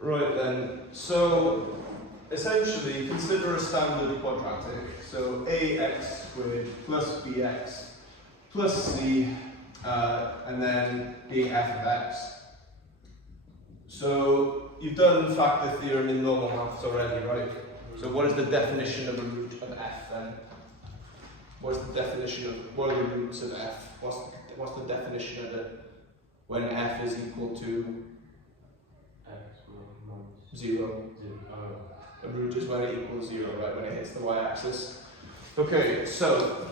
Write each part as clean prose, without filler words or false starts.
Right then, so essentially consider a standard quadratic. So ax squared plus bx plus c, and then being f of x. So you've done factor theorem in normal maths already, right? So what is the definition of a root of f then? What's the definition of, what are the roots of f? What's the definition of it when f is equal to x minus 0? A root is when it equals 0, right, when it hits the y-axis. Okay, so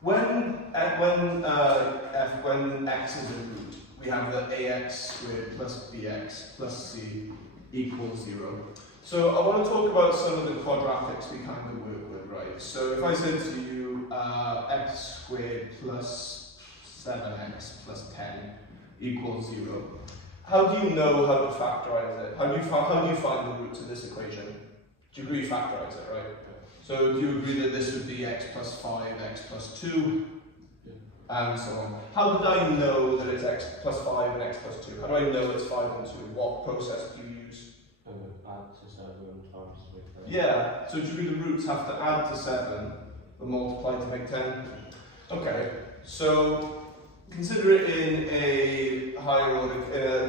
when x is a root, we have that ax squared plus bx plus c equals 0. So I want to talk about some of the quadratics we kind of work with, right? So if I said to you x squared plus 7x plus 10 equals 0, how do you know how to factorize it? How do you find the roots of this equation? Do you agree you factorize it, right? So do you agree that this would be x plus 5, x plus 2, and so on? How did I know that it's x plus 5 and x plus 2? How do I know it's 5 and 2? What process do you use? Add to 7 times with 10. Yeah, so do you agree the roots have to add to 7 and multiply to make 10? Okay, so consider it in a higher order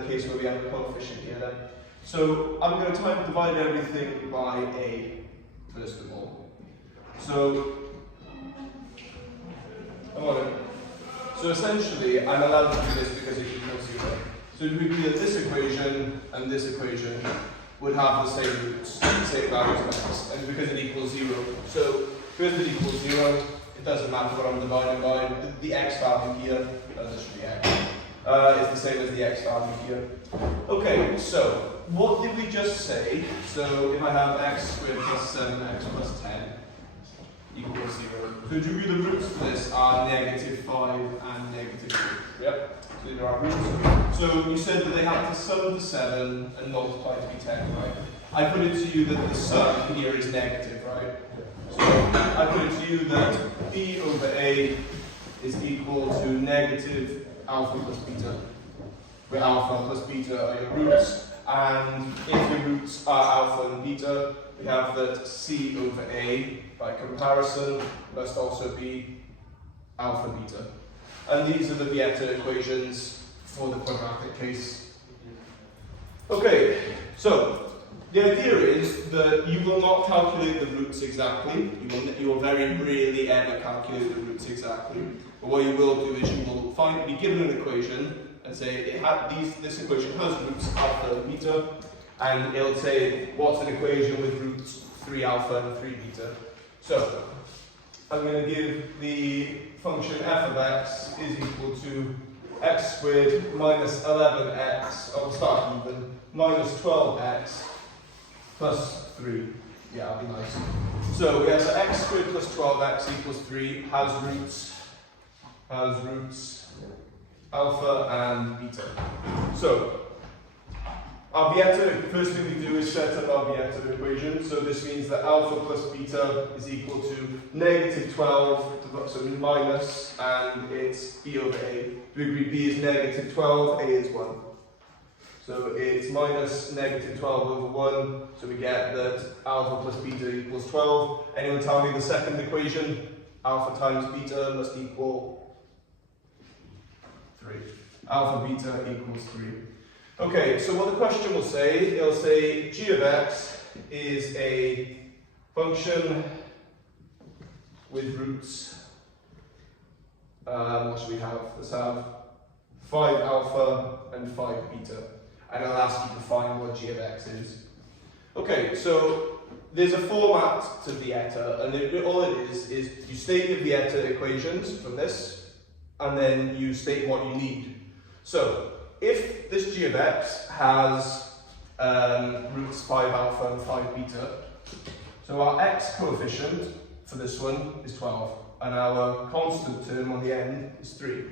case where we have a coefficient here then. So I'm going to try and divide everything by a, first of all. So, so essentially I'm allowed to do this because it equals 0. So we agree that this equation and this equation would have the same roots, the same values of x, and because it equals 0. So because it equals 0, it doesn't matter what I'm dividing by. The x value here, this should be x, is the same as the x value here. Okay, so what did we just say? So if I have x squared plus 7x plus 10 equals 0. So do you agree the roots for this are negative 5 and negative 2? Yep, so there are roots. So you said that they have to sum to 7 and multiply to be 10, right? I put it to you that the sum here is negative, right? So I put it to you that b over a is equal to negative alpha plus beta, where alpha plus beta are your roots, and if your roots are alpha and beta, we have that c over a, by comparison, must also be alpha beta. And these are the Vietas equations for the quadratic case. Okay, so the idea is that you will not calculate the roots exactly. You will very rarely ever calculate the roots exactly. But what you will do is you will be given an equation and say this equation has roots alpha and beta, and it'll say what's an equation with roots 3 alpha and 3 beta. So I'm going to give the function f of x is equal to x squared minus 11x, I'll start even, minus 12x plus 3. Yeah, that'll be nice. So we have x squared plus 12x equals 3 has roots alpha and beta. So our Vieta, first thing we do is set up our Vieta equation. So this means that alpha plus beta is equal to negative 12, so minus, and it's b over a. We agree b is negative 12, a is 1. So it's minus negative 12 over 1, so we get that alpha plus beta equals 12. Anyone tell me the second equation? Alpha times beta must equal 3. Alpha beta equals 3. Okay, so what the question will say, it'll say g of x is a function with roots, what should we have? Let's have 5 alpha and 5 beta. And I'll ask you to find what g of x is. Okay, so there's a format to Vieta, and all it is you state your Vieta equations from this, and then you state what you need. So if this g of x has roots 5 alpha and 5 beta, so our x coefficient for this one is 12, and our constant term on the end is 3.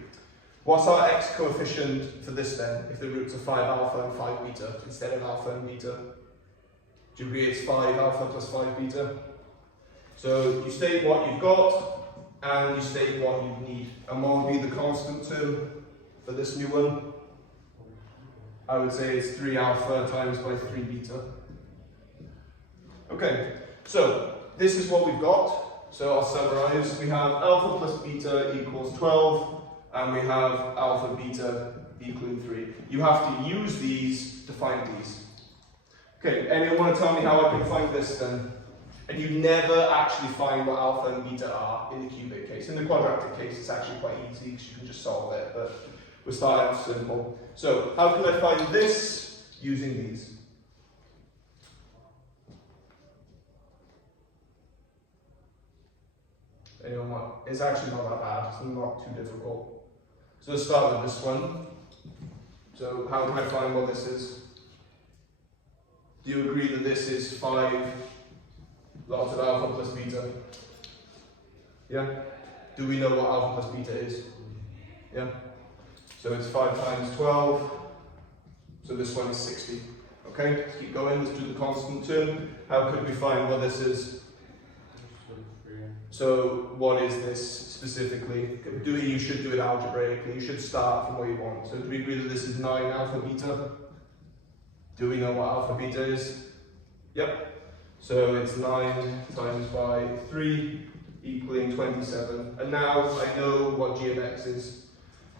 What's our x coefficient for this then, if the roots are 5 alpha and 5 beta, instead of alpha and beta? Do you agree it's 5 alpha plus 5 beta? So you state what you've got, and you state what you need. And what will be the constant term for this new one? I would say it's 3 alpha times by 3 beta. Okay, so this is what we've got. So I'll summarize. We have alpha plus beta equals 12, and we have alpha beta equaling 3. You have to use these to find these. Okay, anyone want to tell me how I can find this then? And you never actually find what alpha and beta are in the cubic case. In the quadratic case, it's actually quite easy because you can just solve it, but we'll start out simple. So, how can I find this using these? Anyone want? It's actually not that bad, it's not too difficult. So let's start with this one. So, how can I find what this is? Do you agree that this is 5 lots of alpha plus beta? Yeah? Do we know what alpha plus beta is? Yeah? So it's 5 times 12, so this one is 60. Okay, let's keep going, let's do the constant term. How could we find what this is? So what is this specifically? You should do it algebraically, you should start from where you want. So do we agree that this is 9 alpha beta? Do we know what alpha beta is? Yep. So it's 9 times by 3 equaling 27. And now I know what g of x is.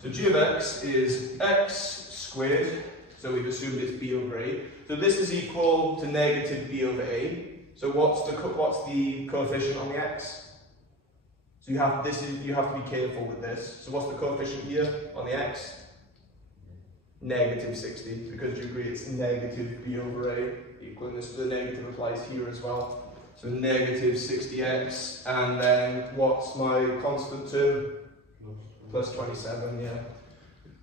So g of x is x squared, so we've assumed it's b over a. So this is equal to negative b over a. So what's the coefficient on the x? So you have to be careful with this. So what's the coefficient here on the x? Negative 60, because you agree it's negative b over a equaling this, the negative applies here as well. So negative 60x, and then what's my constant term? Plus 27, yeah.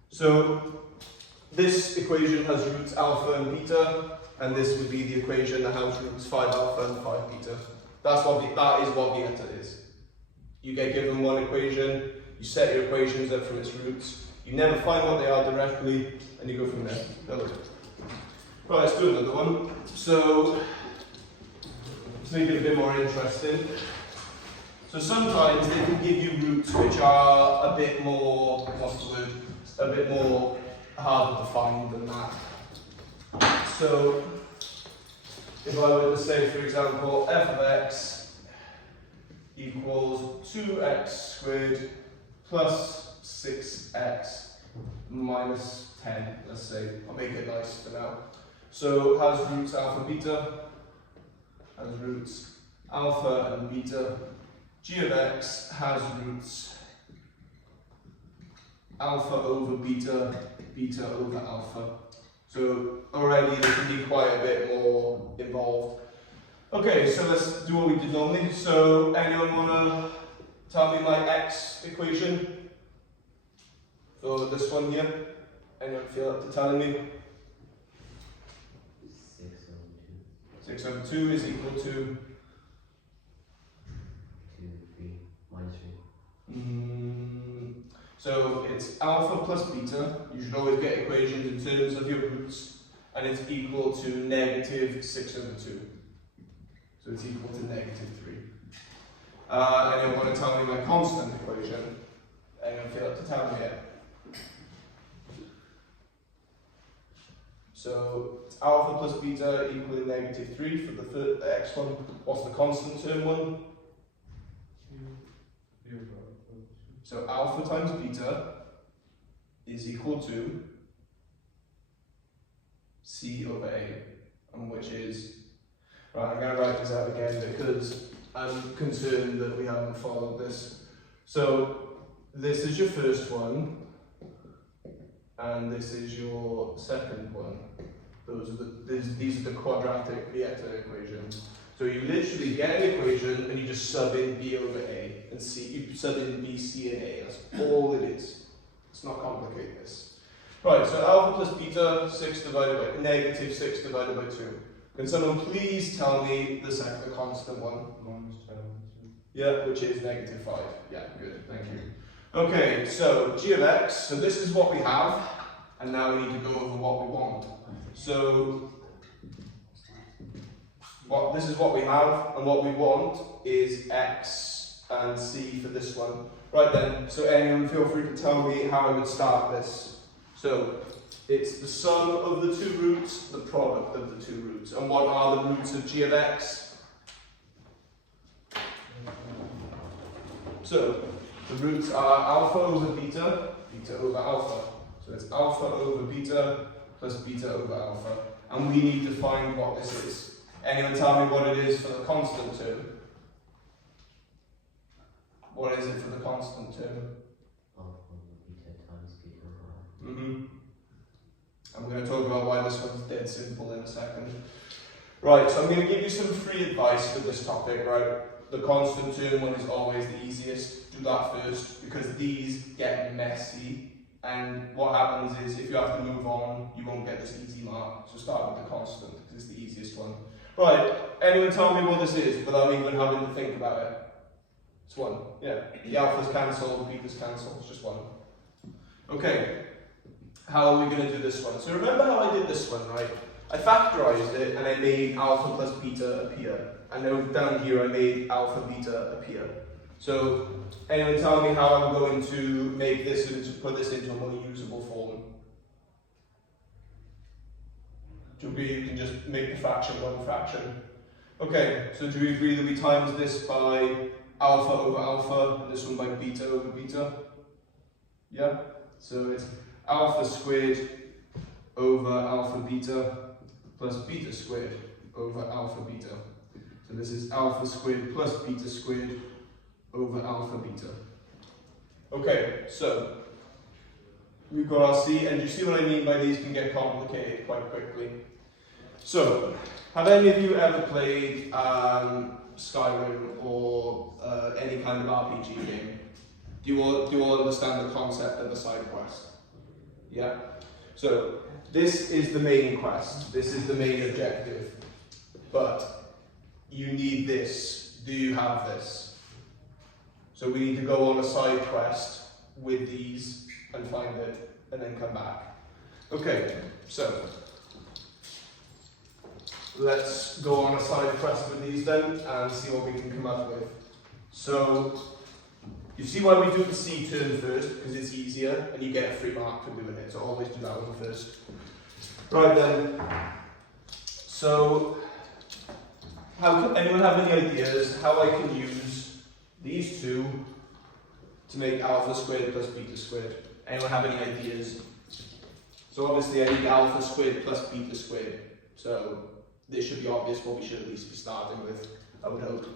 So this equation has roots alpha and beta, and this would be the equation that has roots 5 alpha and 5 beta. That is what Vieta is. You get given one equation, you set your equations up from its roots, you never find what they are directly, and you go from there. Right, let's do another one. So, to make it a bit more interesting. So sometimes they can give you roots which are a bit more, what's the word, a bit more harder to find than that. So, if I were to say, for example, f of x equals 2x squared plus 6x minus 10, let's say. I'll make it nice for now. So has roots alpha beta, has roots alpha and beta. G of x has roots alpha over beta, beta over alpha. So already there can be quite a bit more involved. Okay, so let's do what we did normally. So anyone wanna tell me my x equation for this one here? Anyone feel up to telling me? 6 over 2 is equal to 2, 3, minus 3. So it's alpha plus beta. You should always get equations in terms of your roots, and it's equal to negative 6 over 2. So it's equal to negative 3. Anyone want to tell me my constant equation? Anyone feel up to tell me it? So it's alpha plus beta equaling negative 3 for the x one. What's the constant term one? So alpha times beta is equal to c over a, and which is, right, I'm going to write this out again because I'm concerned that we haven't followed this. So this is your first one, and this is your second one. These are the quadratic Vieta equations. So you literally get an equation and you just sub in b over a and c. You sub in b, c, and a. That's all it is. Let's not complicate this. Right. So alpha plus beta, 6 divided by negative 6 divided by 2. Can someone please tell me the constant one? Minus 10. Yeah, which is negative 5. Yeah, good. Thank you. Okay. So g of x. So this is what we have, and now we need to go over what we want. So this is what we have, and what we want is x and c for this one. Right then, so anyone feel free to tell me how I would start this. So It's the sum of the two roots, the product of the two roots. And what are the roots of g of x? So, the roots are alpha over beta, beta over alpha. So it's alpha over beta plus beta over alpha. And we need to find what this is. Anyone tell me what it is for the constant term? What is it for the constant term? Alpha beta times beta over. Mm-hmm. I'm going to talk about why this one's dead simple in a second. Right, so I'm going to give you some free advice for this topic, right? The constant term one is always the easiest. Do that first, because these get messy. And what happens is, if you have to move on, you won't get this easy mark. So start with the constant, because it's the easiest one. Right, anyone tell me what this is, without even having to think about it? It's 1, yeah. The alphas cancel, the betas cancel, it's just 1. Okay, how are we going to do this one? So remember how I did this one, right? I factorized it, and I made alpha plus beta appear. And then down here I made alpha beta appear. So, anyone tell me how I'm going to make this and to put this into a more usable form? You can just make the fraction one fraction. Okay, so do we agree that we times this by alpha over alpha, and this one by beta over beta? Yeah? So it's alpha squared over alpha beta plus beta squared over alpha beta. So this is alpha squared plus beta squared over alpha beta. Okay, so we've got our C, and you see what I mean by these can get complicated quite quickly. So, have any of you ever played Skyrim or any kind of RPG game? Do you all understand the concept of a side quest? Yeah? So, this is the main quest, this is the main objective, but you need this. Do you have this? So we need to go on a side quest with these and find it, and then come back. Okay, so let's go on a side quest with these then and see what we can come up with. So you see why we do the C term first, because it's easier and you get a free mark for doing it, so always do that one first. Right then, so anyone have any ideas how I can use these two to make alpha squared plus beta squared? Anyone have any ideas? So obviously I need alpha squared plus beta squared. So this should be obvious what we should at least be starting with, I would hope.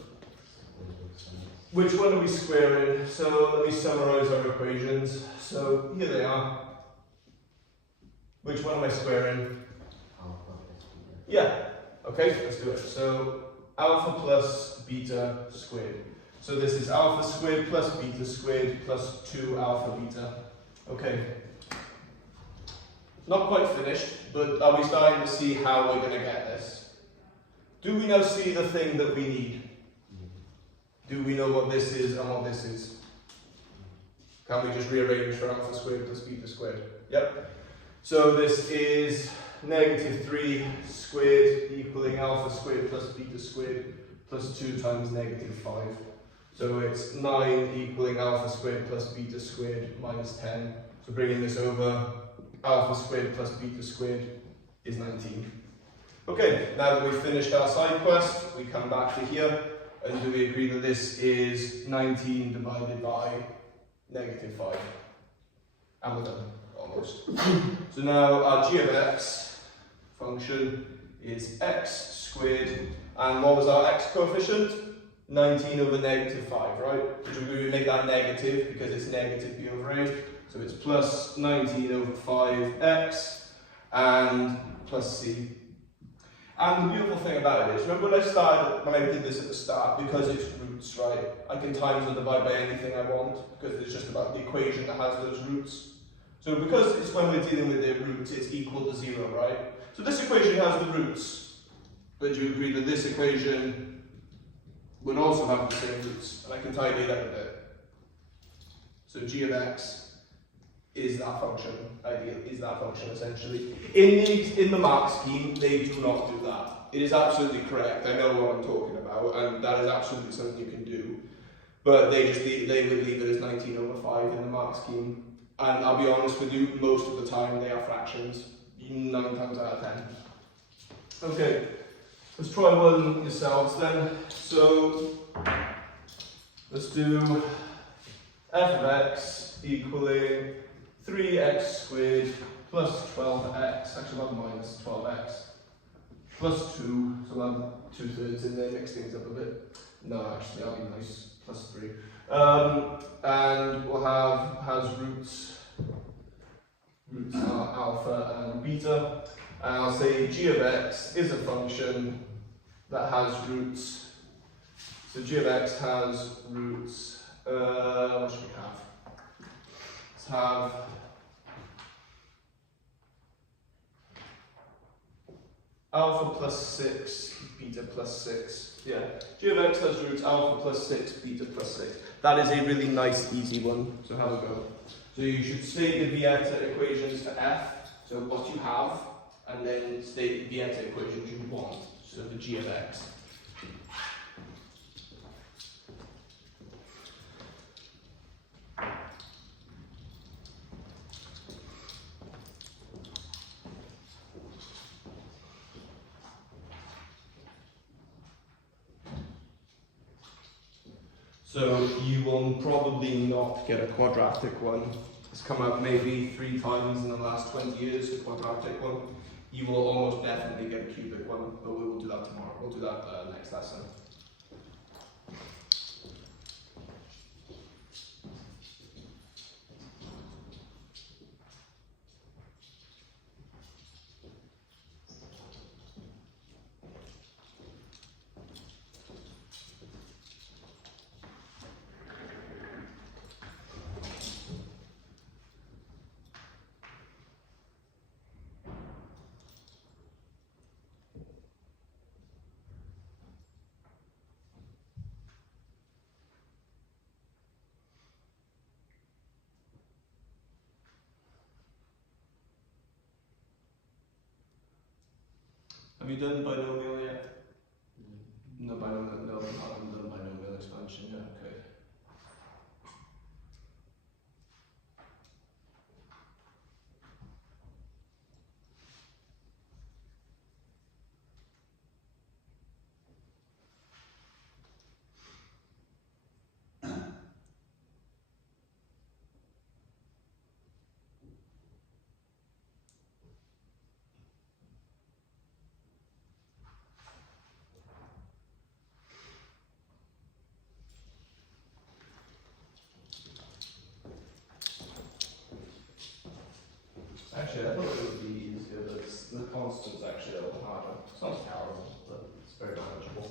Which one are we squaring? So let me summarize our equations. So here they are. Which one am I squaring? Alpha plus beta. Yeah. Okay, let's do it. So alpha plus beta squared. So this is alpha squared plus beta squared plus 2 alpha beta. Okay. Not quite finished, but are we starting to see how we're going to get this? Do we now see the thing that we need? Do we know what this is and what this is? Can we just rearrange for alpha squared plus beta squared? Yep. So this is negative 3 squared equaling alpha squared plus beta squared plus 2 times negative 5. So it's 9 equaling alpha squared plus beta squared minus 10. So bringing this over, alpha squared plus beta squared is 19. Okay, now that we've finished our side quest, we come back to here, and do we agree that this is 19 divided by negative 5? And we're done, almost. So now our g of x function is x squared, and what was our x coefficient? 19 over negative 5, right? Which we would make that negative because it's negative b over a. So it's plus 19 over 5x and plus c. And the beautiful thing about it is, remember when I did this at the start, because it's roots, right? I can times or divide by anything I want, because it's just about the equation that has those roots. So because it's when we're dealing with their roots, it's equal to 0, right? So this equation has the roots, but you agree that this equation would also have the same roots, and I can tidy it up a bit. So g of x is that function, essentially. In the mark scheme, they do not do that. It is absolutely correct, I know what I'm talking about, and that is absolutely something you can do. But they would leave it as 19 over 5 in the mark scheme. And I'll be honest with you, most of the time they are fractions, 9 times out of 10. Okay, let's try one yourselves then. So let's do f of x equaling 3x squared plus 12x, actually I'll have minus 12x, plus 2, so I'll have 2/3 in there, mix things up a bit. No, actually that'll be nice, plus 3. And we'll have, has roots are alpha and beta. And I'll say g of x is a function that has roots. So g of x has roots, what should we have? Let's have alpha plus 6, beta plus 6. Yeah, g of x has roots alpha plus 6, beta plus 6. That is a really nice, easy one, so have a go. So you should state the Vieta equations for f, so what you have, and then state the Vieta equations you want, so the g of x. So you will probably not get a quadratic one. It's come out maybe 3 times in the last 20 years, a quadratic one. You will almost definitely get a cubic one, but we will do that tomorrow. We'll do that next lesson. Have you done binomial yet? No binomial, no, I haven't done binomial expansion yet, okay. Actually, I thought it would be easier, but the constant's actually a little harder. It's not terrible, but it's very manageable.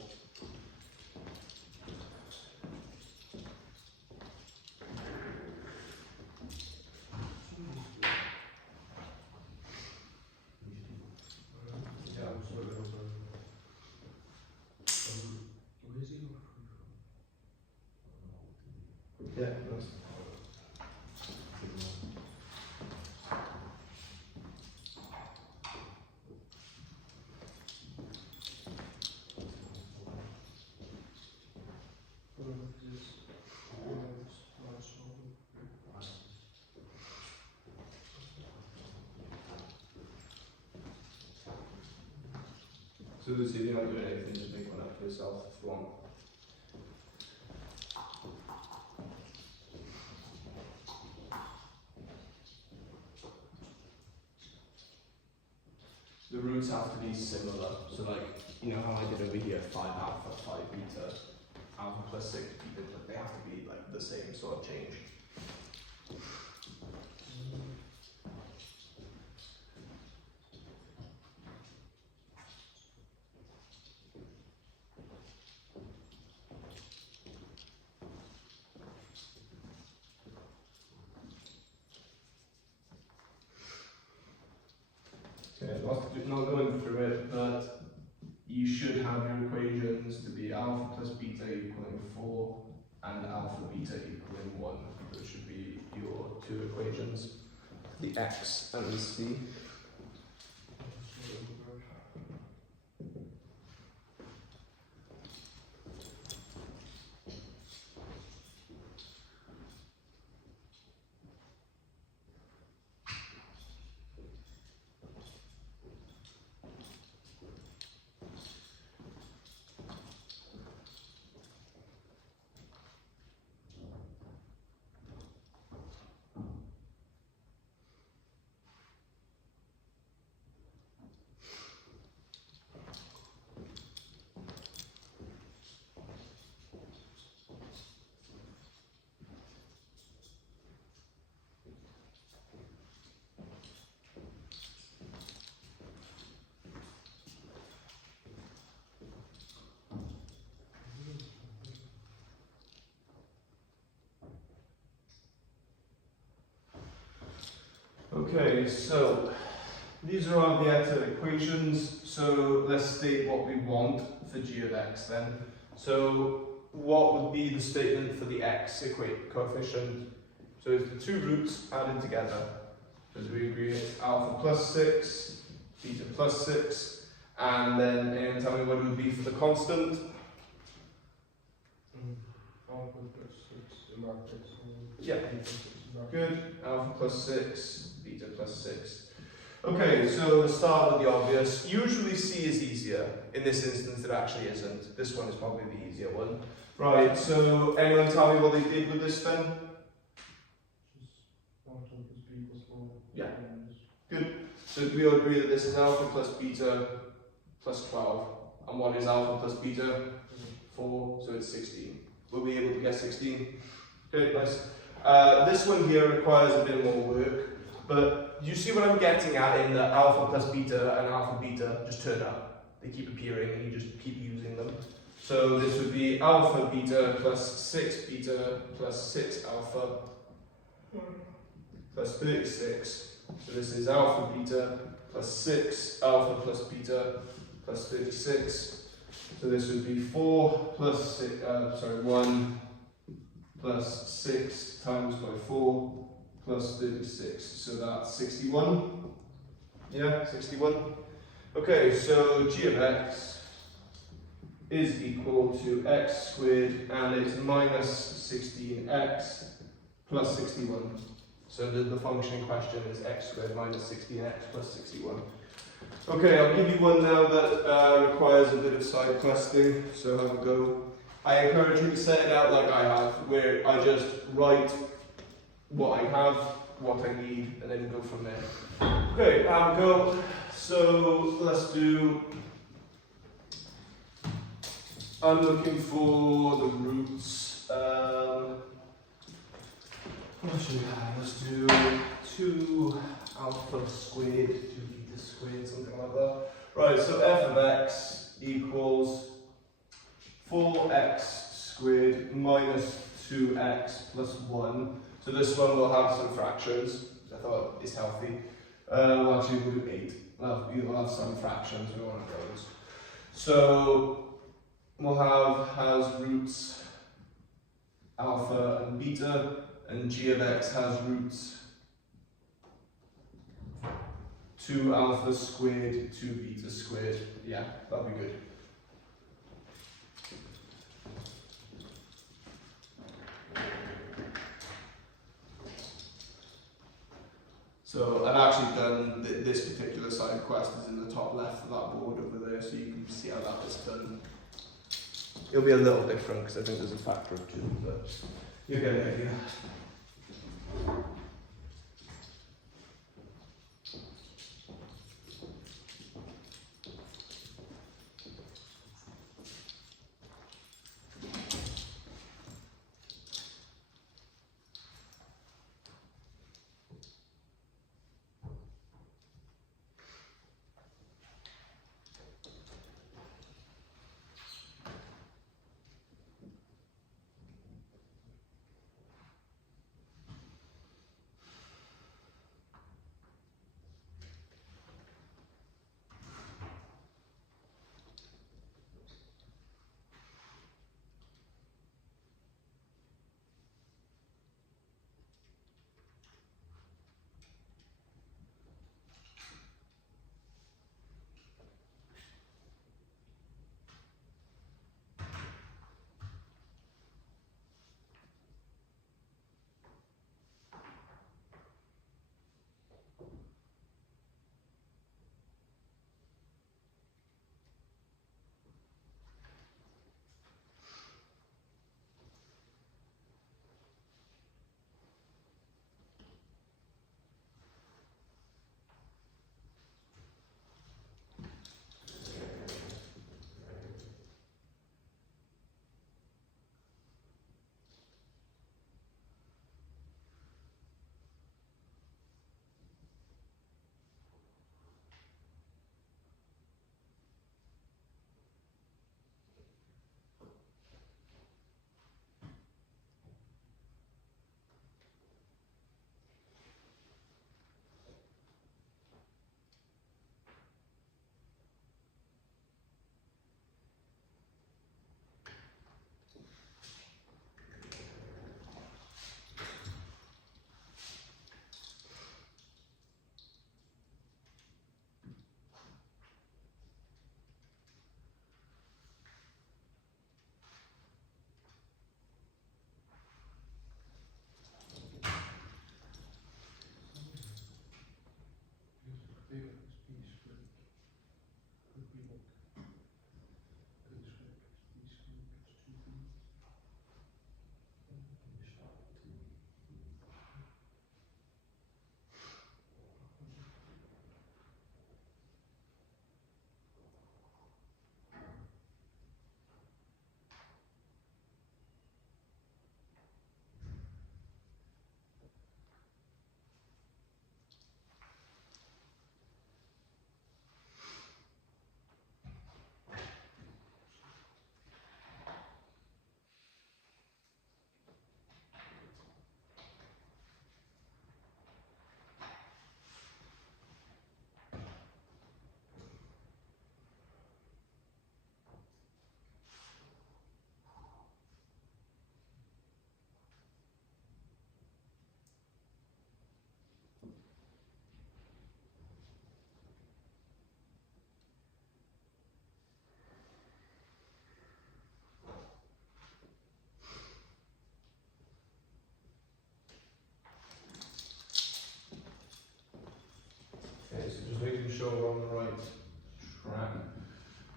Yeah, nice. So Lucy, if you're not doing anything, just make one up for yourself if you want. The roots have to be similar. So like, you know how I did over here, 5 alpha, 5 beta, alpha plus 6 beta, but they have to be like the same sort of change. Okay, not going through it, but you should have your equations to be alpha plus beta equaling 4 and alpha beta equaling 1. Those should be your 2 equations, the x and the c. Okay, so these are our Vietas equations. So let's state what we want for g of x then. So what would be the statement for the x coefficient? So it's the two roots added together. As we agree, it's alpha plus 6, beta plus 6, and then tell me what it would be for the constant. Alpha plus 6 brackets. Yeah. Good. Alpha plus 6, beta plus 6. Okay, so let's start with the obvious. Usually C is easier. In this instance, it actually isn't. This one is probably the easier one. Right, so anyone tell me what they did with this then? Alpha plus b plus 4. Yeah. Good. So we all agree that this is alpha plus beta plus 12. And what is alpha plus beta? 4, so it's 16. We'll be able to get 16. Okay, nice. This one here requires a bit more work, but you see what I'm getting at in that alpha plus beta and alpha beta just turn up. They keep appearing and you just keep using them. So this would be alpha beta plus 6 beta plus 6 alpha plus 36. So this is alpha beta plus 6 alpha plus beta plus 36. So this would be 4 plus 6, 1 plus 6 times by 4 plus 36. So that's 61. Yeah, 61. Okay, so g of x is equal to x squared, and it's minus 16x plus 61. So the function in question is x squared minus 16x plus 61. Okay, I'll give you one now that requires a bit of side questing, so have a go. I encourage you to set it out like I have, where I just write what I have, what I need, and then go from there. Okay, have a go. So let's do, I'm looking for the roots. What should we have? Let's do 2 alpha squared, 2 beta squared, something like that. Right, so f of x equals 4x squared minus 2x plus 1. So this one will have some fractions, which I thought is healthy. We'll actually do 8. We'll have some fractions, we want those. So we'll have has roots alpha and beta, and g of x has roots 2 alpha squared, 2 beta squared. Yeah, that'll be good. So I've actually done this particular side quest is in the top left of that board over there, so you can see how that was done. It'll be a little different because I think there's a factor of 2, but you get the idea.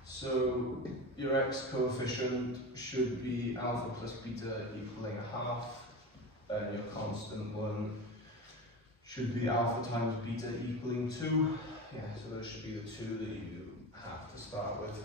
So your x coefficient should be alpha plus beta equaling a half, and your constant one should be alpha times beta equaling 2. Yeah, so those should be the two that you have to start with.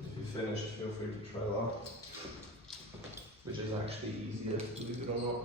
If you're finished, feel free to try that, which is actually easier, believe it or not.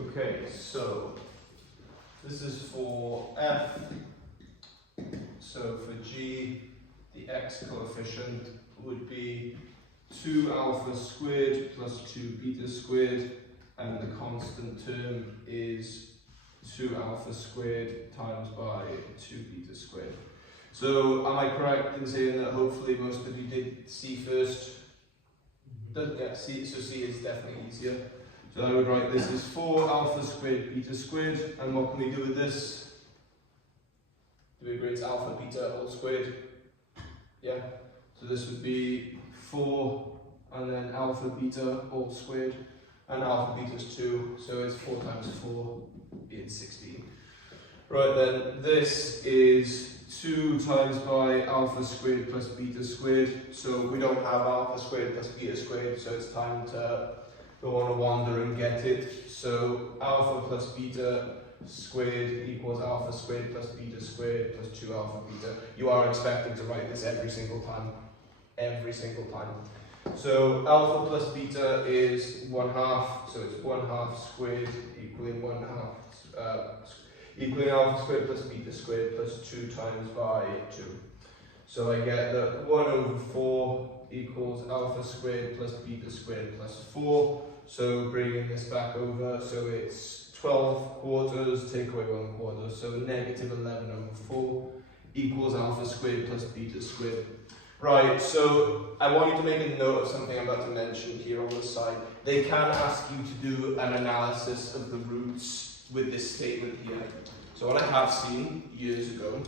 Okay, so this is for f. So for g, the x coefficient would be 2 alpha squared plus 2 beta squared, and the constant term is 2 alpha squared times by 2 beta squared. So am I correct in saying that hopefully most of you did C first? Yeah, C, so C is definitely easier. So I would write this as 4 alpha squared beta squared, and what can we do with this? Do we agree it's alpha beta all squared? Yeah, so this would be 4 and then alpha beta all squared, and alpha beta is 2, so it's 4 times 4 is 16. Right then, this is 2 times by alpha squared plus beta squared, so we don't have alpha squared plus beta squared, so it's time to go on a wander and get it. So alpha plus beta squared equals alpha squared plus beta squared plus 2 alpha beta. You are expected to write this every single time. Every single time. So alpha plus beta is 1/2, so it's 1/2 squared equaling 1/2 equaling alpha squared plus beta squared plus 2 times by 2. So I get that 1/4 equals alpha squared plus beta squared plus 4. So bringing this back over, so it's 12 quarters, take away 1/4, so negative 11/4 equals alpha squared plus beta squared. Right, so I want you to make a note of something I'm about to mention here on the side. They can ask you to do an analysis of the roots with this statement here. So what I have seen years ago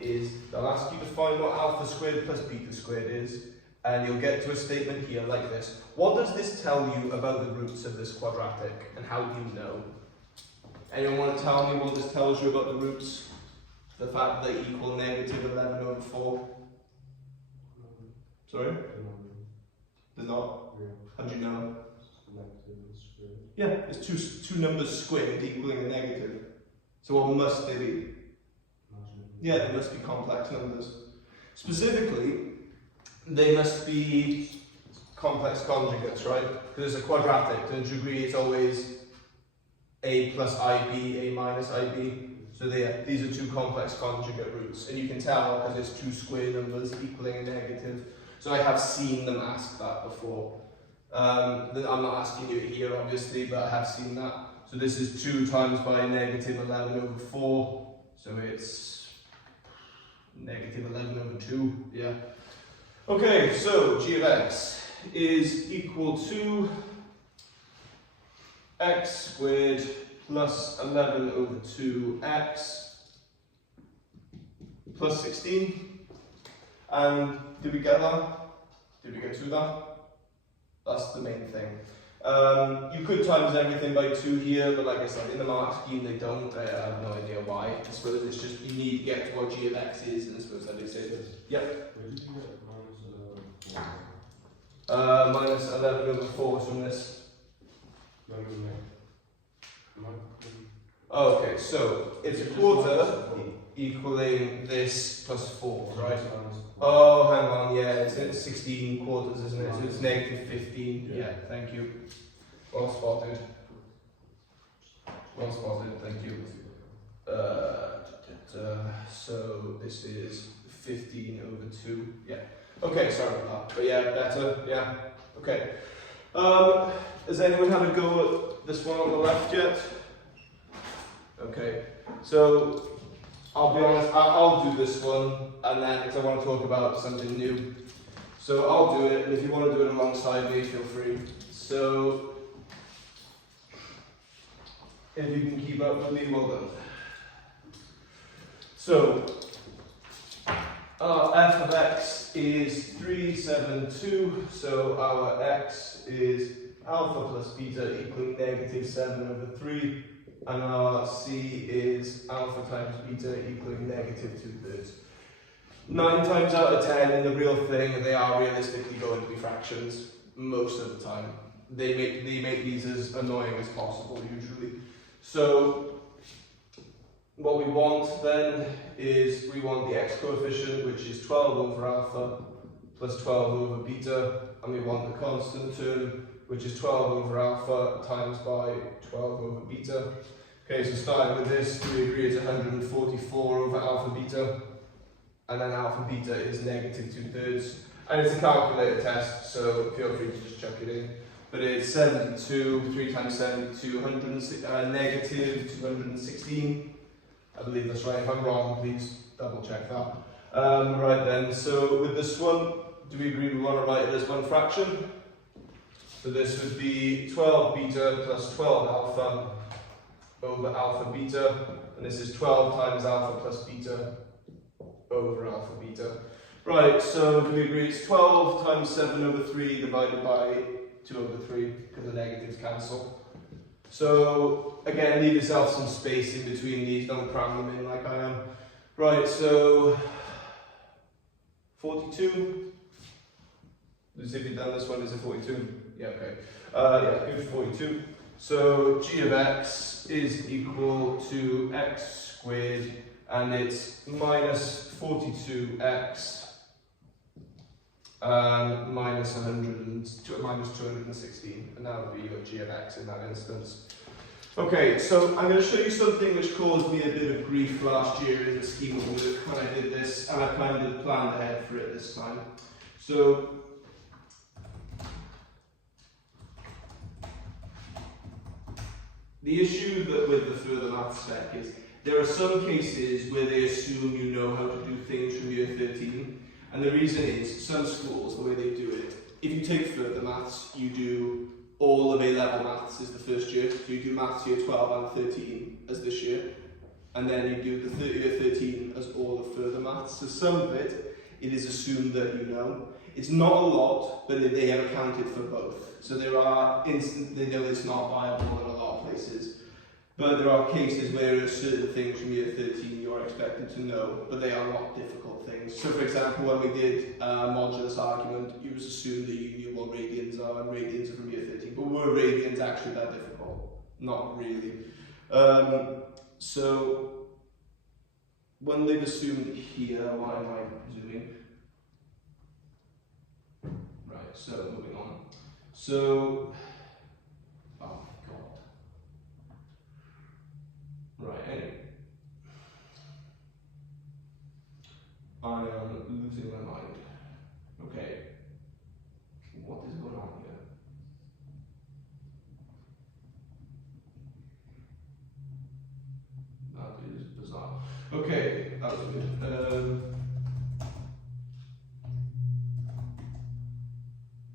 is they'll ask you to find what alpha squared plus beta squared is, and you'll get to a statement here like this. What does this tell you about the roots of this quadratic, and how do you know? Anyone want to tell me what this tells you about the roots? The fact that they equal negative 11/4? Sorry? They're not? How do you know? Yeah, it's two numbers squared equaling a negative. So what must they be? Yeah, they must be complex numbers. Specifically, they must be complex conjugates, right? Because it's a quadratic, and degree is always a plus ib, a minus ib. So these are two complex conjugate roots, and you can tell because it's two square numbers equaling a negative. So I have seen them ask that before. I'm not asking you here, obviously, but I have seen that. So this is 2 times by negative 11 over 4. So it's negative 11 over 2, yeah. Okay, so g of x is equal to x squared plus 11 over 2x plus 16. And did we get that? Did we get to that? That's the main thing. You could times everything by 2 here, but like I said, in the mark scheme they don't. I have no idea why. I suppose it's just you need to get to what g of x is, and I suppose that they say this. Yep. Where did you get minus Minus 11 over 4 from this. Oh, okay, so it's a quarter equaling this plus 4, right? Oh, hang on, yeah, it's 16 quarters, isn't it? So it's negative 15. Yeah, thank you. Well spotted. Well spotted, thank you. So this is 15 over 2. Yeah. Okay, sorry about that. But yeah, better. Yeah. Okay. Has anyone had a go at this one on the left yet? Okay. So I'll be honest, I'll do this one, and then because I want to talk about something new. So I'll do it, and if you want to do it alongside me, feel free. So if you can keep up with me, well done. So f of x is 3, 7, 2, so our x is alpha plus beta equaling negative 7 over 3. And our c is alpha times beta equaling negative 2/3. 9 times out of 10 in the real thing, they are realistically going to be fractions most of the time. They make these as annoying as possible usually. So what we want then is we want the x coefficient, which is 12 over alpha plus 12 over beta, and we want the constant term, which is 12 over alpha times by 12 over beta. Okay, so starting with this, we agree it's 144 over alpha beta, and then alpha beta is negative 2/3. And it's a calculator test, so feel free to just chuck it in. But it's 72, 3 times 72, negative 216. I believe that's right. If I'm wrong, please double check that. Right then, so with this one, do we agree we want to write it as one fraction? So this would be 12 beta plus 12 alpha over alpha beta, and this is 12 times alpha plus beta over alpha beta. Right, so do we agree it's 12 times 7 over 3 divided by 2 over 3, because the negatives cancel. So again, leave yourself some space in between these, don't cram them in like I am. Right, so 42. As if you've done this one, is it 42? Yeah, okay. Yeah, good 42. So g of x is equal to x squared, and it's minus 42x minus 216, and that would be your g of x in that instance. Okay, so I'm going to show you something which caused me a bit of grief last year in the scheme of work when I did this, and I kind of planned ahead for it this time. So the issue with the further maths spec is there are some cases where they assume you know how to do things from year 13, and the reason is some schools, the way they do it, if you take further maths, you do all of A-level maths as the first year, so you do maths year 12 and 13 as this year, and then you do the year 13 as all of further maths. So some of it is assumed that you know. It's not a lot, but they have accounted for both. So there are instances, they know it's not viable in a lot of places, but there are cases where there are certain things from year 13 you're expected to know, but they are not difficult things. So for example, when we did modulus argument, you was assumed that you knew what radians are, and radians are from year 13, but were radians actually that difficult? Not really. So when they've assumed here, what am I presuming? Right, so moving on. So, oh god. Right, anyway. I am losing my mind. Okay. What is going on here? That is bizarre. Okay, that was weird.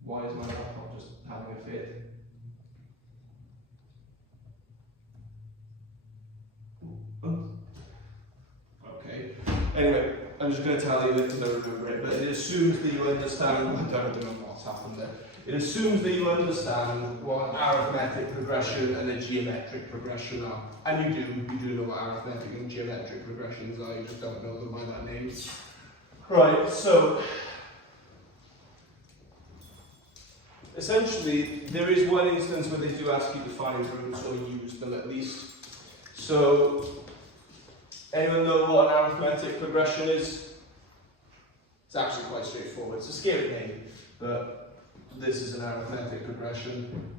Why is my laptop just having a fit? Okay. Anyway, I'm just going to tell you it because I remember it, but it assumes that you understand. I don't remember what's happened there. It assumes that you understand what an arithmetic progression and a geometric progression are. And you do know what arithmetic and geometric progressions are, you just don't know them by that name. Right, so essentially, there is one instance where they do ask you to find roots or use them at least. So, anyone know what an arithmetic progression is? It's actually quite straightforward. It's a scary name, but this is an arithmetic progression.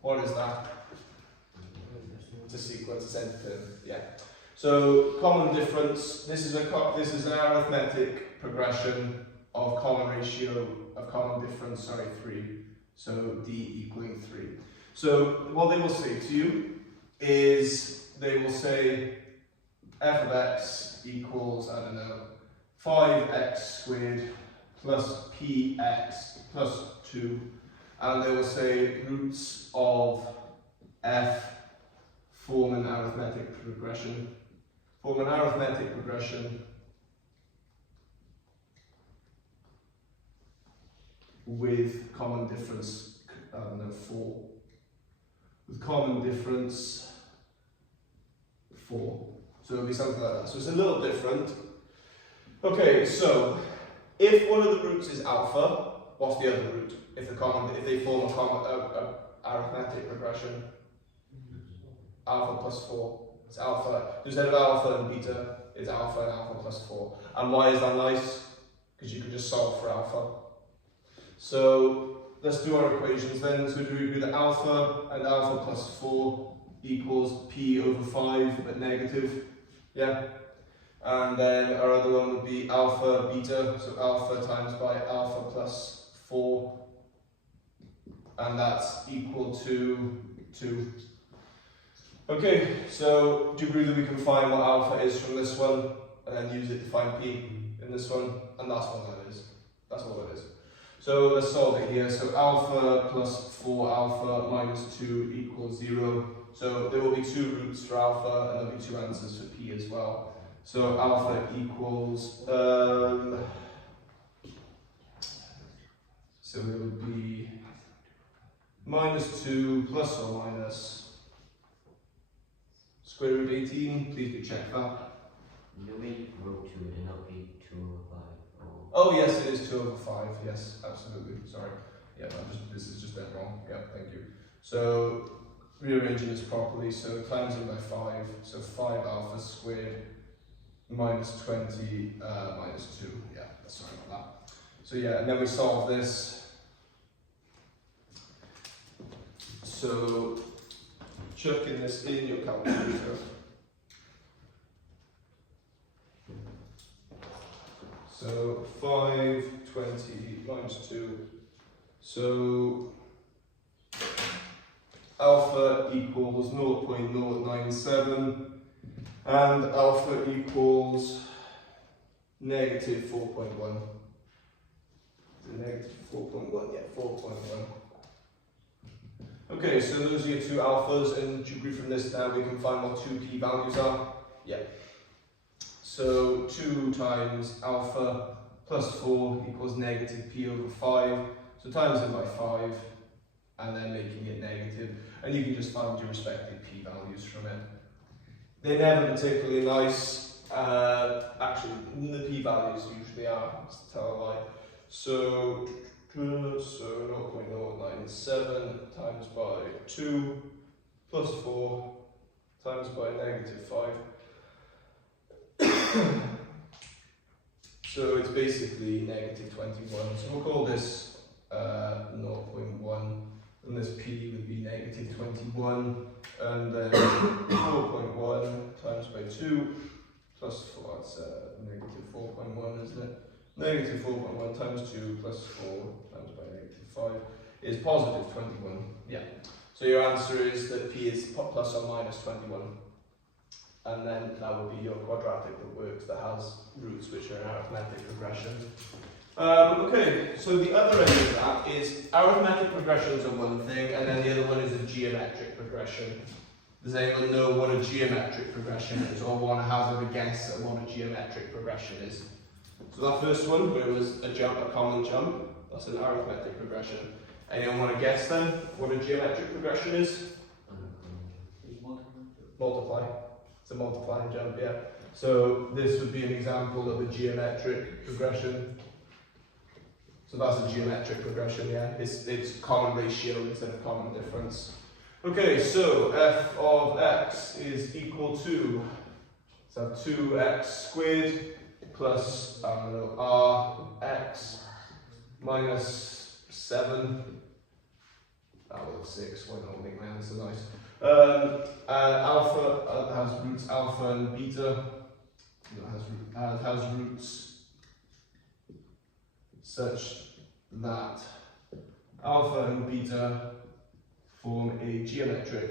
What is that? It's a sequence, it's end-term, yeah. So, common difference. This is an arithmetic progression of common ratio of common difference, 3. So d equaling 3. So what they will say to you is they will say f of x equals, I don't know, 5x squared plus px plus 2. And they will say roots of f form an arithmetic progression. Form an arithmetic progression with common difference, I don't know, 4. With common difference 4. So it'll be something like that. So it's a little different. Okay, so if one of the roots is alpha, what's the other root? If they form a common arithmetic progression, alpha plus 4. It's alpha. Instead of alpha and beta, it's alpha and alpha plus 4. And why is that nice? Because you can just solve for alpha. So let's do our equations then. So do we do the alpha and alpha plus 4 equals p over 5 but negative? Yeah. And then our other one would be alpha beta, so alpha times by alpha plus 4. And that's equal to 2. Okay, so do you agree that we can find what alpha is from this one and then use it to find p in this one? And that's what that is. That's all it is. So let's solve it here. So alpha plus 4 alpha minus 2 equals 0. So there will be 2 roots for alpha and there will be 2 answers for p as well. So alpha equals, so it would be minus 2 plus or minus square root 18. Please do check that. The way you wrote 2 would not be 2 over 5. Or... Oh yes, it is 2 over 5. Yes, absolutely. Sorry. Yeah, this is just dead wrong. Yeah, thank you. So rearranging this properly. So times it by 5. So 5 alpha squared minus 20 minus 2. Yeah, sorry about that. So yeah, and then we solve this. So chucking this in your calculator. So 5, 20 minus 2. So alpha equals 0.097 and alpha equals negative 4.1. Negative 4.1, yeah, 4.1. Okay, so those are your 2 alphas, and do you agree from this now we can find what 2 p values are? Yeah. So 2 times alpha plus 4 equals negative p over 5. So times it by 5 and then making it negative. And you can just find your respective p values from it. They're never particularly nice. Actually, the p values usually are, to tell a lie. So 0.097 times by 2 plus 4 times by negative 5. So it's basically negative 21. So we'll call this 0.1, and this p would be negative 21, and then 4.1 times by 2 plus 4, that's negative 4.1, isn't it? Negative 4.1 times 2 plus 4 times by negative 5 is positive 21. Yeah. So your answer is that p is plus or minus 21. And then that would be your quadratic that works, that has roots which are in arithmetic progression. Okay, so the other end of that is arithmetic progressions are one thing, and then the other one is a geometric progression. Does anyone know what a geometric progression is, or want to hazard a guess at what a geometric progression is? So that first one, where it was a jump, a common jump, that's an arithmetic progression. Anyone want to guess then what a geometric progression is? Multiply. It's a multiplying jump, yeah. So this would be an example of a geometric progression. So that's a geometric progression, yeah. It's common ratio instead of common difference. Okay, so f of x is equal to, so 2x squared plus, rx minus 7. That was 6, why not make my answer nice. Alpha has roots alpha and beta. It has roots such that alpha and beta form a geometric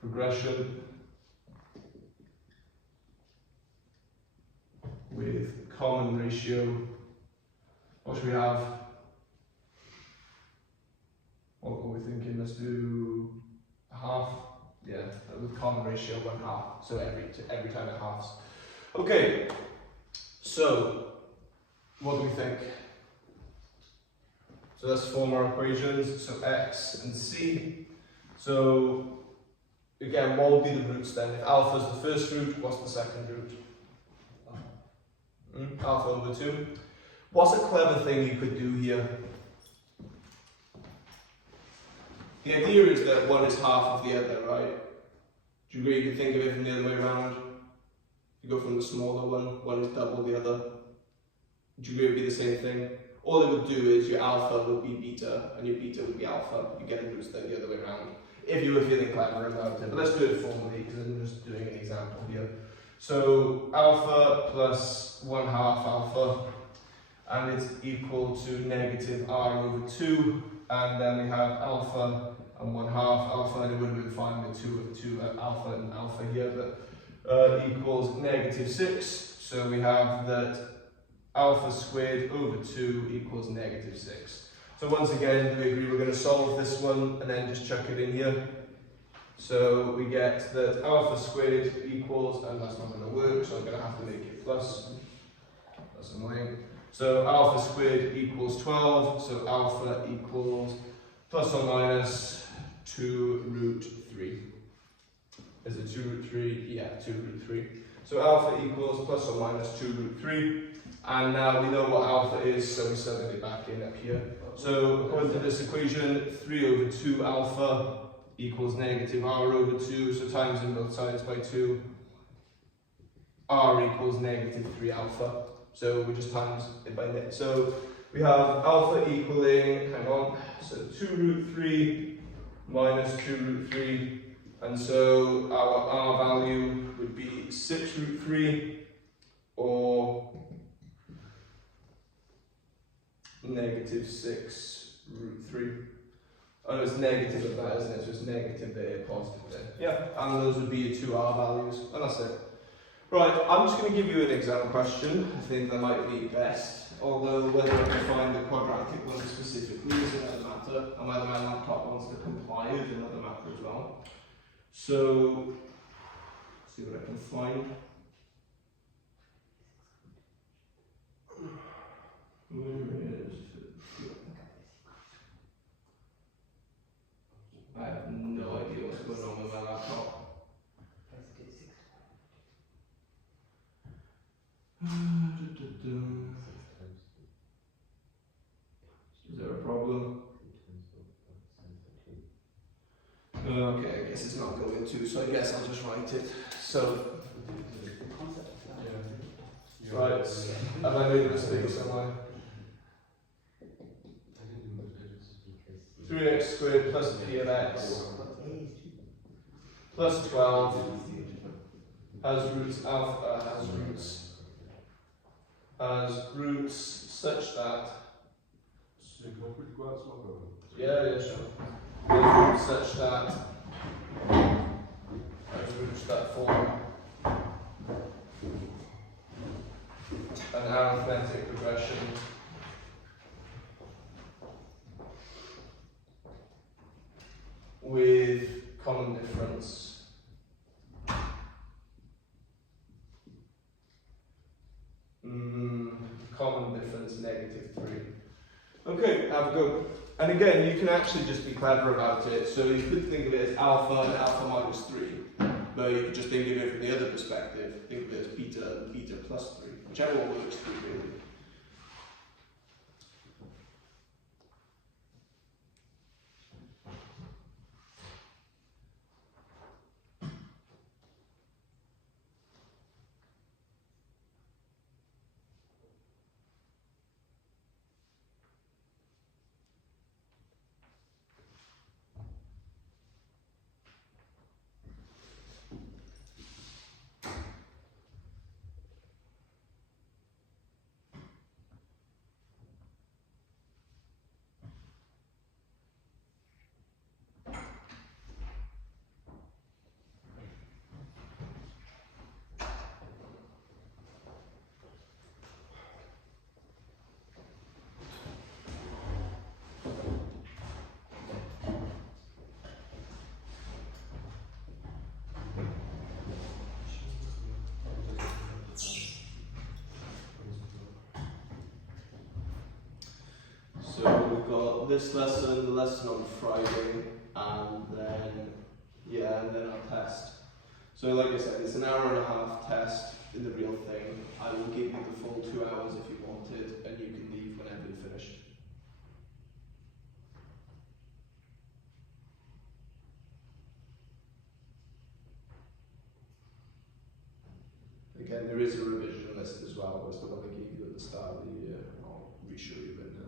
progression with common ratio. What should we have? What were we thinking? Let's do half. Yeah, with common ratio 1/2. So every time it halves. Okay. So what do we think? So let's form our equations. So x and c. So again, what would be the roots then? If alpha is the first root, what's the second root? Alpha over 2. What's a clever thing you could do here? The idea is that one is half of the other, right? Do you agree you could think of it from the other way around? You go from the smaller one is double the other. Do you agree it would be the same thing? All it would do is your alpha would be beta, and your beta would be alpha. You get the roots then the other way around. If you were feeling clever about it. But let's do it formally, because I'm just doing an example here. So alpha plus 1/2 alpha, and it's equal to negative r over 2, and then we have alpha and 1/2 alpha, and it would have been fine with 2 alpha and alpha here, but equals negative 6. So we have that alpha squared over 2 equals negative 6. So once again, do we agree we're going to solve this one and then just chuck it in here? So we get that alpha squared equals, and that's not going to work, so I'm going to have to make it plus. That's annoying. So alpha squared equals 12, so alpha equals plus or minus 2 root 3. Is it 2 root 3? Yeah, 2 root 3. So alpha equals plus or minus 2 root 3. And now we know what alpha is, so we sub it back in up here. So according to this equation, 3 over 2 alpha equals negative r over 2, so times in both sides by 2. R equals negative 3 alpha. So we just times it by net. So we have alpha equaling, so 2 root 3 minus 2 root 3. And so our R value would be 6 root 3 or negative 6 root 3. Oh no, it's negative of that, isn't it? So it's negative there, positive there. Yeah, and those would be your 2R values, and that's it. Right, I'm just going to give you an exam question. I think that might be best, although whether I can find the quadratic one specifically is another matter, and whether my laptop wants to comply is another matter as well. So, let's see what I can find. Where is it? I have no idea what's going on with my laptop. Is there a problem? Okay, I guess it's not going to, so I guess I'll just write it. So Right, have I made a mistake somewhere? I didn't do much, I just. Because 3x squared plus p of x plus 12 has roots such that, So can I quickly go out to my phone? yeah, sure. Has roots such that, has roots that form an arithmetic progression with common difference common difference -3. Okay, have a go. And again, you can actually just be clever about it. So you could think of it as alpha and alpha minus 3. But you could just think of it from the other perspective. Think of it as beta and beta plus 3. Whichever one works for you, really. So we've got this lesson, the lesson on Friday, and then our test. So like I said, it's an hour and a half test in the real thing. I will give you the full 2 hours if you wanted, and you can leave whenever you're finished. Again, there is a revision list as well, was the one I gave you at the start of the year. I'll re-show you it now.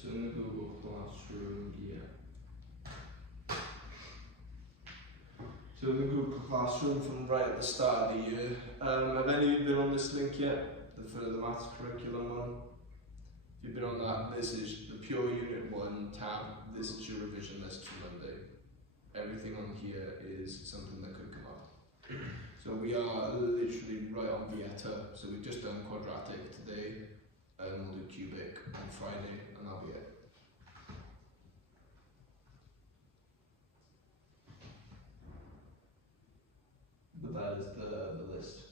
So in the Google Classroom, So in the Google Classroom from right at the start of the year, have any of you been on this link yet? For the maths curriculum one? If you've been on that, this is the pure Unit 1 tab. This is your revision list for Monday. Everything on here is something that could come up. So we are literally right on Vieta. So we've just done Quadratic today, and we'll do Cubic on Friday, and that'll be it. But that is the list.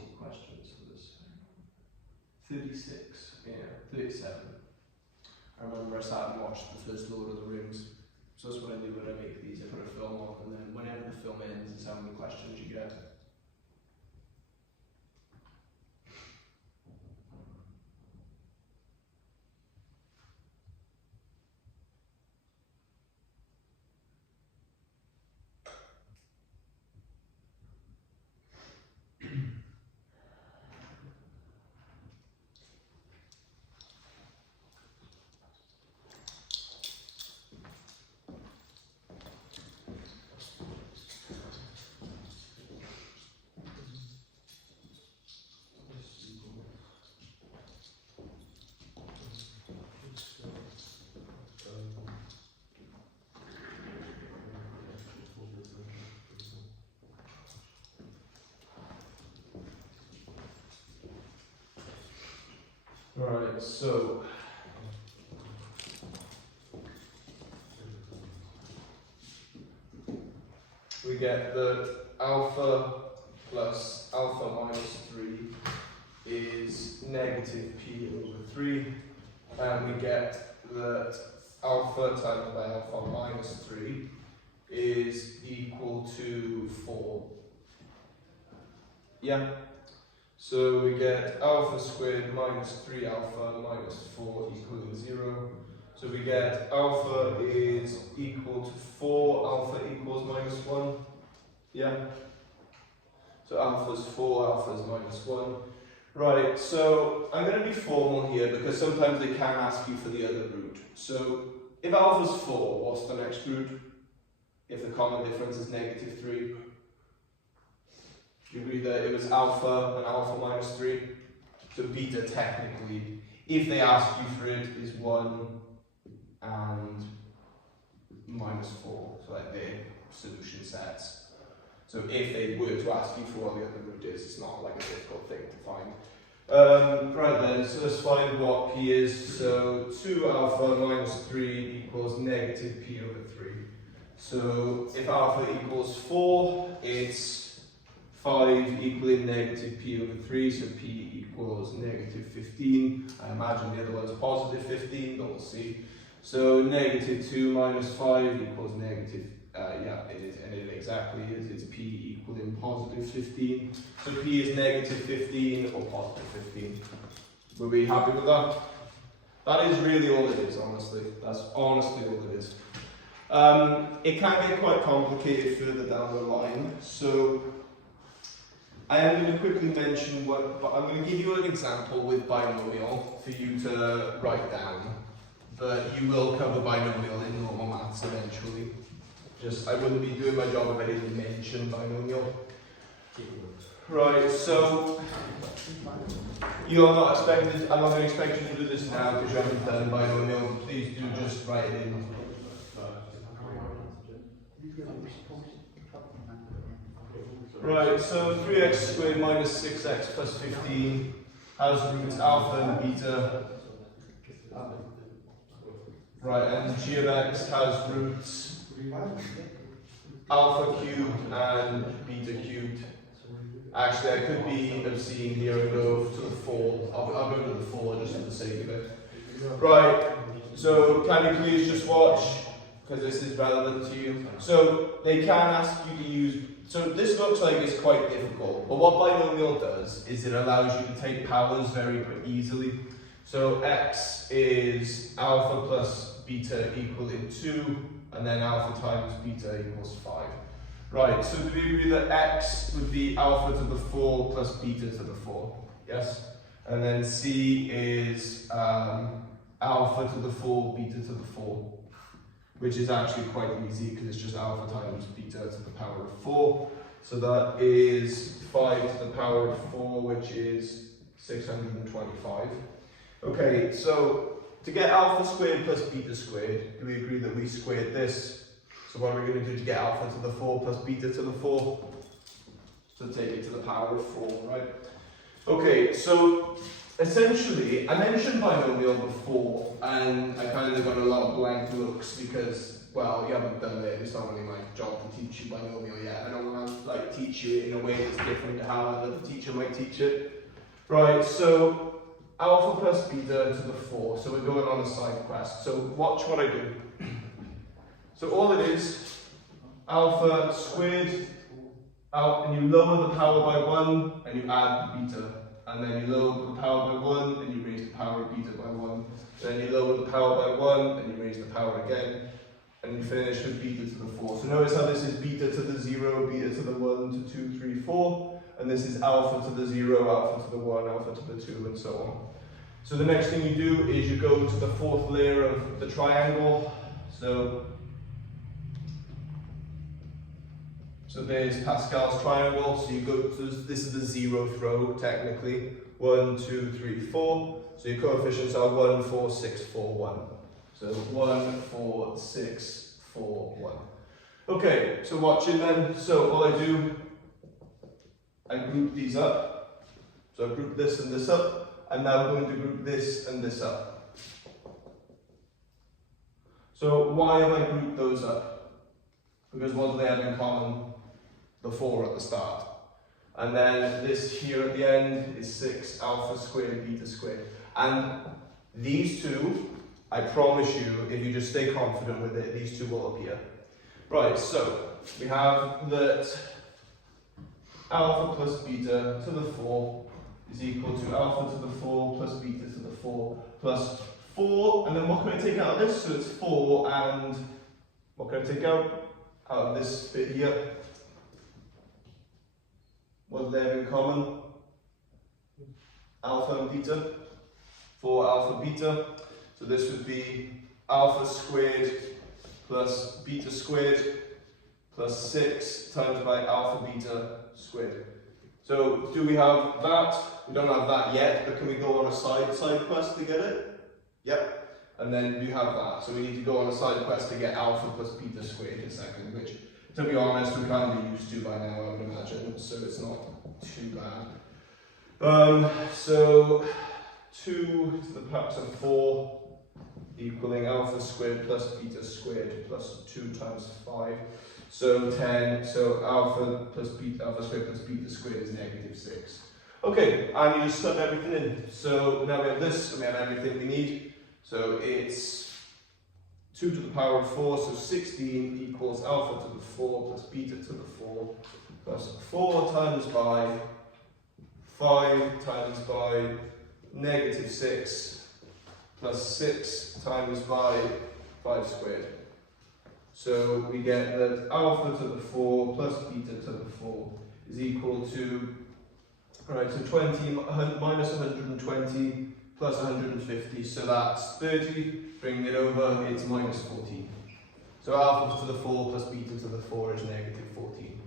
40 questions for this. 36, yeah, 37. I remember I sat and watched the first Lord of the Rings. So that's what I do when I make these. I put a film on, and then whenever the film ends, it's how many questions you get. Alright, so we get that alpha plus alpha minus 3 is negative p over 3, and we get that alpha times by alpha minus 3 is equal to 4. Yeah? So we get alpha squared minus 3 alpha minus 4 equaling 0. So we get alpha is equal to 4, alpha equals minus 1. Yeah? So alpha is 4, alpha is minus 1. Right, so I'm going to be formal here because sometimes they can ask you for the other root. So if alpha is 4, what's the next root? If the common difference is negative 3. Do you agree that it was alpha and alpha minus 3? So beta technically, if they ask you for it, is 1 and minus 4. So like their solution sets. So if they were to ask you for what the other root is, it's not like a difficult thing to find. Right then, so let's find what p is. So 2 alpha minus 3 equals negative p over 3. So if alpha equals 4, it's 5 equaling negative p over 3, so p equals negative 15. I imagine the other one's positive 15, but we'll see. So negative 2 minus 5 equals negative, yeah, it is, and it exactly is. It's p equaling positive 15. So p is negative 15 or positive 15. Were we happy with that? That is really all it is, honestly. That's honestly all it is. It can get quite complicated further down the line. So I am going to quickly mention what, but I'm going to give you an example with binomial for you to write down. But you will cover binomial in normal maths eventually. Just, I wouldn't be doing my job if I didn't mention binomial. Right, so you're not expected, I'm not going to expect you to do this now because you haven't done binomial. Please do just write it in. Right, so 3x squared minus 6x plus 15 has roots alpha and beta. Right, and g of x has roots alpha cubed and beta cubed. Actually, I could be obscene here and go to the 4. I'll go to the 4 just for the sake of it. Right, so can you please just watch, because this is relevant to you. So they can ask you to use, so this looks like it's quite difficult, but what binomial does is it allows you to take powers very easily. So x is alpha plus beta equaling 2, and then alpha times beta equals 5. Right, so do we agree that x would be alpha to the 4 plus beta to the 4? Yes? And then c is alpha to the 4, beta to the 4, which is actually quite easy because it's just alpha times beta to the power of 4. So that is 5 to the power of 4, which is 625. Okay, so to get alpha squared plus beta squared, do we agree that we squared this? So what are we going to do to get alpha to the 4 plus beta to the 4? So take it to the power of 4, right? Okay, so essentially, I mentioned binomial before, and I kind of got a lot of blank looks because, well, you haven't done it. It's not really my job to teach you binomial yet. I don't want to like teach you it in a way that's different to how another teacher might teach it. Right, so alpha plus beta to the 4. So we're going on a side quest. So watch what I do. So all it is, alpha squared, and you lower the power by 1 and you add the beta. And then you lower the power by 1 and you raise the power of beta by 1. Then you lower the power by 1 and you raise the power again. And you finish with beta to the 4. So notice how this is beta to the 0, beta to the 1, to 2, 3, 4. And this is alpha to the 0, alpha to the 1, alpha to the 2, and so on. So the next thing you do is you go to the 4th layer of the triangle. So there's Pascal's triangle. So you go to, this is the 0th row technically. 1, 2, 3, 4. So your coefficients are 1, 4, 6, 4, 1. So 1, 4, 6, 4, 1. Okay, so watching then. So all I do, I group these up. So I group this and this up. And now I'm going to group this and this up. So why have I grouped those up? Because what do they have in common? The 4 at the start. And then this here at the end is 6 alpha squared beta squared. And these two, I promise you, if you just stay confident with it, these two will appear. Right, so we have that alpha plus beta to the 4 is equal to alpha to the 4 plus beta to the 4 plus 4. And then what can I take out of this? So it's 4 and what can I take out of this bit here? What do they have in common? Alpha and beta. 4 alpha beta. So this would be alpha squared plus beta squared plus 6 times by alpha beta squared. So do we have that? We don't have that yet, but can we go on a side quest to get it? Yep. And then we have that. So we need to go on a side quest to get alpha plus beta squared in a second, which, to be honest, we kind of used to by now, I would imagine, so it's not too bad. So 2 to the power of 4 equaling alpha squared plus beta squared plus 2 times 5. So 10, so alpha squared plus beta squared is negative 6. Okay, and you just sum everything in. So now we have this, and we have everything we need. So it's 2 to the power of 4, so 16 equals alpha to the 4 plus beta to the 4 plus 4 times by 5 times by negative 6 plus 6 times by 5 squared. So we get that alpha to the 4 plus beta to the 4 is equal to, alright, so 20 minus 120 plus 150, so that's 30. Bringing it over, it's minus 14. So alpha to the 4 plus beta to the 4 is negative 14.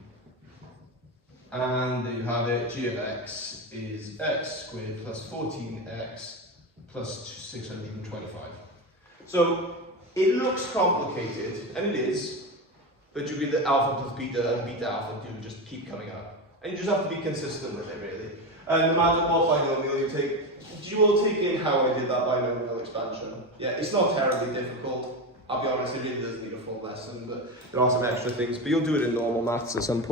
And there you have it, g of x is x squared plus 14x plus 625. So it looks complicated, and it is, but you read that alpha plus beta and beta alpha do just keep coming up. And you just have to be consistent with it, really. And no matter what binomial you take, you will take in how I did that binomial expansion. Yeah, it's not terribly difficult. I'll be honest, it really does need a full lesson, but there are some extra things. But you'll do it in normal maths at some point.